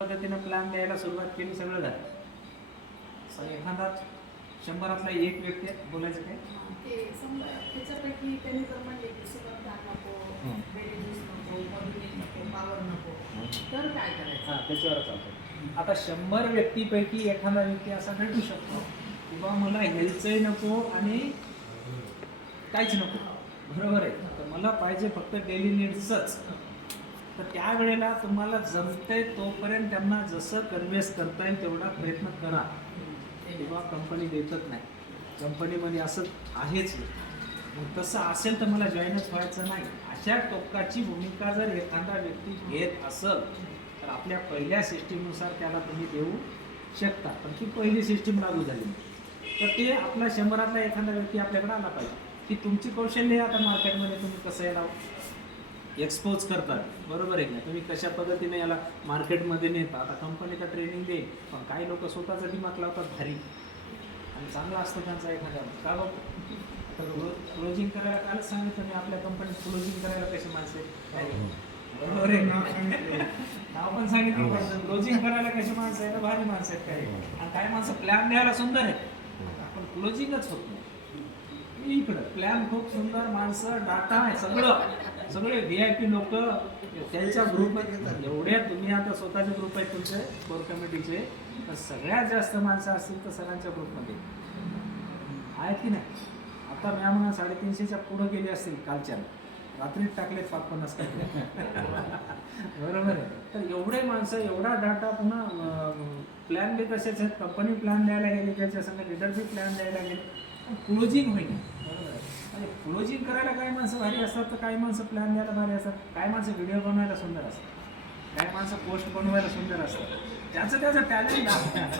पद्धतीनं प्लॅन द्यायला सुरुवात केली, सगळं झालं. एखादा 100तला एक व्यक्ती बोलायचं काय ते समजा त्याच्यापैकी त्यांनी जर म्हणले की सुगंध नको, बेरी ज्यूस नको, मधुमेह नको, पावर नको, तर काय करायचं? त्याच्यावर चालतं. आता 100 व्यक्तीपैकी एखादा व्यक्ती असा भेटू शकतो की बा मला हेल्थचंही नको आणि काहीच नको, बरोबर आहे. तर मला पाहिजे फक्त डेली नीड्सच. तर त्यावेळेला तुम्हाला जमतंय तोपर्यंत त्यांना जसं कन्व्हेन्स करता येईल तेवढा प्रयत्न करा. तेव्हा कंपनी देतच नाही, कंपनीमध्ये असं आहेच. तसं असेल तर मला जॉईनच व्हायचं नाही. अशा टोकाची भूमिका जर एखादा व्यक्ती घेत असेल तर आपल्या पहिल्या सिस्टीमनुसार त्याला तुम्ही देऊ शकता. पण ती पहिली सिस्टीम लागू झाली तर ते आपला 100तला एखादा व्यक्ती आपल्याकडे आला पाहिजे की तुमची कौशल्य आता मार्केटमध्ये तुम्ही कसं याला एक्सपोज करतात, बरोबर आहे ना. तुम्ही कशा पद्धतीने याला मार्केटमध्ये नेता. आता कंपनीचा ट्रेनिंग देईल, पण काही लोक स्वतःचा दिमाग लावतात भारी आणि चांगला असतो त्यांचा एखादा का बघ क्लोजिंग करायला. कालच सांगितलं मी आपल्या कंपनीत क्लोजिंग करायला कशी माणसं आहे, बरोबर आहे. नाव पण सांगितलं क्लोजिंग करायला कशी माणसं आहे, भारी माणसं आहेत काही. आणि काही माणसं प्लॅन द्यायला सुंदर आहे पण क्लोजिंगच होत नाही. इकडं प्लॅन खूप सुंदर, माणसं डाटा आहे, सगळे VIP लोक त्यांच्या ग्रुपमध्ये एवढ्या. तुम्ही आता स्वतःचे ग्रुप आहेत तुमचे कोर कमिटीचे, तर सगळ्यात जास्त माणसं असतील तर सरांच्या ग्रुपमध्ये आहेत की नाही. आता मॅम 350च्या पुढं गेले असतील, कालच्या रात्रीत टाकलेत 55 बरोबर आहे. तर एवढे माणसं, एवढा डाटा, पुन्हा प्लॅन बी तसेच आहेत. कंपनी प्लॅन द्यायला गेली, त्याच्या संग लिडर बी प्लॅन द्यायला गेले, क्लोजिंग होईल, बरोबर आहे. आणि क्लोजिंग करायला काही माणसं भारी असतात तर काही माणसं प्लॅन द्यायला भारी असतात. काही माणसं व्हिडिओ बनवायला सुंदर असतात, काही माणसं पोस्ट बनवायला सुंदर असतात. त्याचं टॅलेंट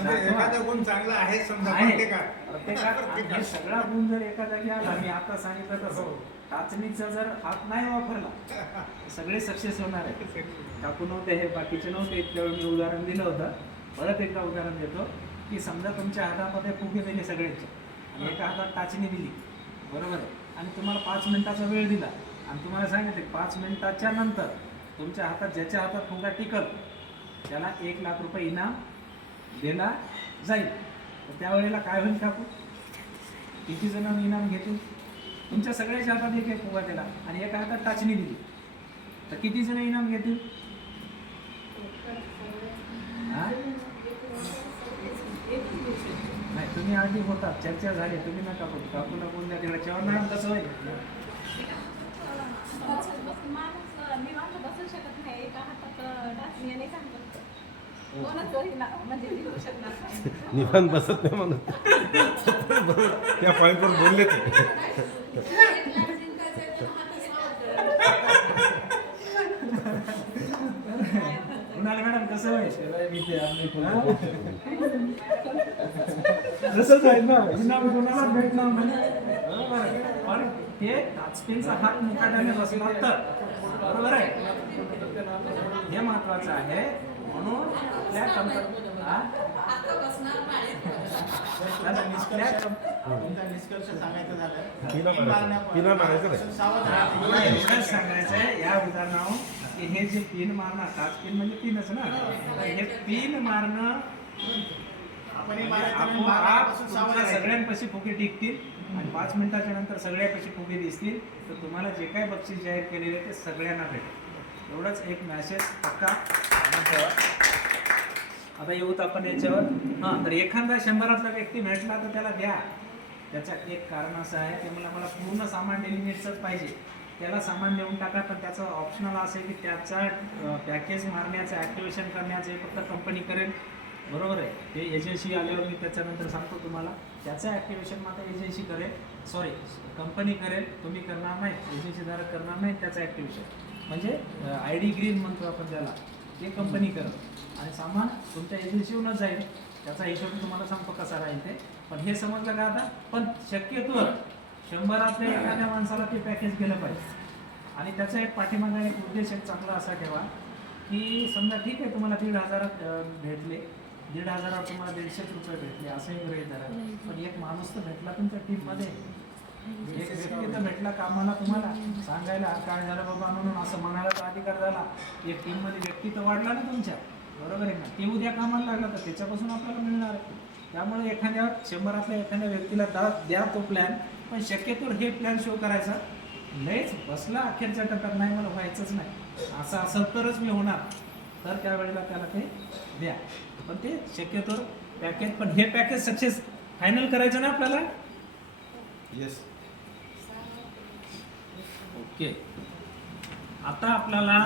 एखादा गुण चांगला आहे समजा प्रत्येकात. हे सगळा गुण जर एका जागी आला, मी आता सांगितलं तसं टाचणीचा जर हात नाही वापरला सगळे सक्सेस होणार आहे. टाकू नव्हते हे, बाकीचे नव्हते. त्यावेळी मी उदाहरण दिलं होतं. परत एकदा उदाहरण देतो की समजा तुमच्या हातामध्ये फुगे दिले सगळ्यांचे आणि एका हातात टाचणी दिली, बरोबर आहे. आणि तुम्हाला 5 मिनिटाचा वेळ दिला आणि तुम्हाला सांगितलं 5 मिनिटाच्या नंतर तुमच्या हातात, ज्याच्या हातात फुगा टिकल त्याला 1 लाख रुपये इनाम दिला जाईल. तर त्यावेळेला काय होईल काकू? किती जण इनाम घेतील? तुमच्या सगळ्याच्या हातात एक फुगा दिला आणि एका हातात टाचणी दिली तर किती जण इनाम घेतील? नाही, तुम्ही आधी होता, चर्चा झाली, तुम्ही नका बोलू. काकूला बोलून द्या तिकडे. चव्हाण मॅडम कसं होईल? निवांत बसत नाही म्हणून त्या पॉईंटवर बोलले ते. मॅडम कसं होईल? तसंच आहे ना, इनाम कोणाला भेटणार नाही. पण ते टाचपेनचा हात मुखाट्याने बसला तर, बरोबर आहे. हे महत्वाचं आहे. म्हणून आपल्या निष्कर्ष सांगायचं झालं सांगायचं आहे या उदाहरणावर की हे जे पिन मारणं, टाच पिन म्हणजे पिनच ना, हे पिन मारणं सगळ्यांपाशी फुगे टिकतील आणि 5 मिनिटाच्या नंतर सगळ्यापाशी फुगे दिसतील. तर तुम्हाला जे काय बक्षीस जाहीर केलेले ते सगळ्यांना भेटेल. एवढंच एक मॅसेज पक्का ठेवा. आता येऊत आपण याच्यावर. तर एखादा 100तला व्यक्ती भेटला तर त्याला द्या. त्याचं एक कारण असं आहे की मला पूर्ण सामान डेली नीड्सच पाहिजे, त्याला सामान देऊन टाका. पण त्याचं ऑप्शनल असं आहे की त्याचा पॅकेज मारण्याचं, ॲक्टिवेशन करण्याचं हे फक्त कंपनी करेल, बरोबर आहे. ते एजन्सी आल्यावर मी त्याच्यानंतर सांगतो तुम्हाला. त्याचं ॲक्टिवेशन मात्र एजन्सी करेल, सॉरी कंपनी करेल, तुम्ही करणार नाही, एजन्सीधारक करणार नाही. त्याचं ॲक्टिवेशन म्हणजे ID ग्रीन म्हणतो आपण त्याला, ते कंपनी करेल आणि सामान तुमच्या एजन्सीवरूनच जाईल. त्याचा हिशोब तुम्हाला सांगतो कसा राहील ते. पण हे समजलं का आता? पण शक्यतो 100तल्या एखाद्या माणसाला ते पॅकेज गेलं पाहिजे. आणि त्याचा एक पाठीमागा एक उद्देश एक चांगला असा ठेवा की समजा ठीक आहे तुम्हाला 1,500 भेटले, 1,500 तुम्हाला 150 रुपये भेटले, असंही गृहीत धरा. पण एक माणूस तर भेटला तुमच्या टीममध्ये, एक व्यक्ती तर भेटला कामाला तुम्हाला सांगायला काय झालं बाबा म्हणून असं म्हणायला तर अधिकार झाला. एक टीममध्ये व्यक्ती तर वाढला ना तुमच्या. बरोबर आहे ना, ते उद्या कामाला लागलं तर त्याच्यापासून आपल्याला मिळणार आहे. त्यामुळे एखाद्या 100 एखाद्या व्यक्तीला द्या तो प्लॅन, पण शक्यतो हे प्लॅन शो करायचा लयच बसला अखेरच्या टप्प्यात नाही मला व्हायचंच नाही असं असेल तरच मी होणार, तर त्यावेळेला त्याला ते द्या. पण ते शक्यतो पॅकेज, पण हे पॅकेज सक्सेस फायनल करायचं ना आपल्याला. येस. ओके, आता आपल्याला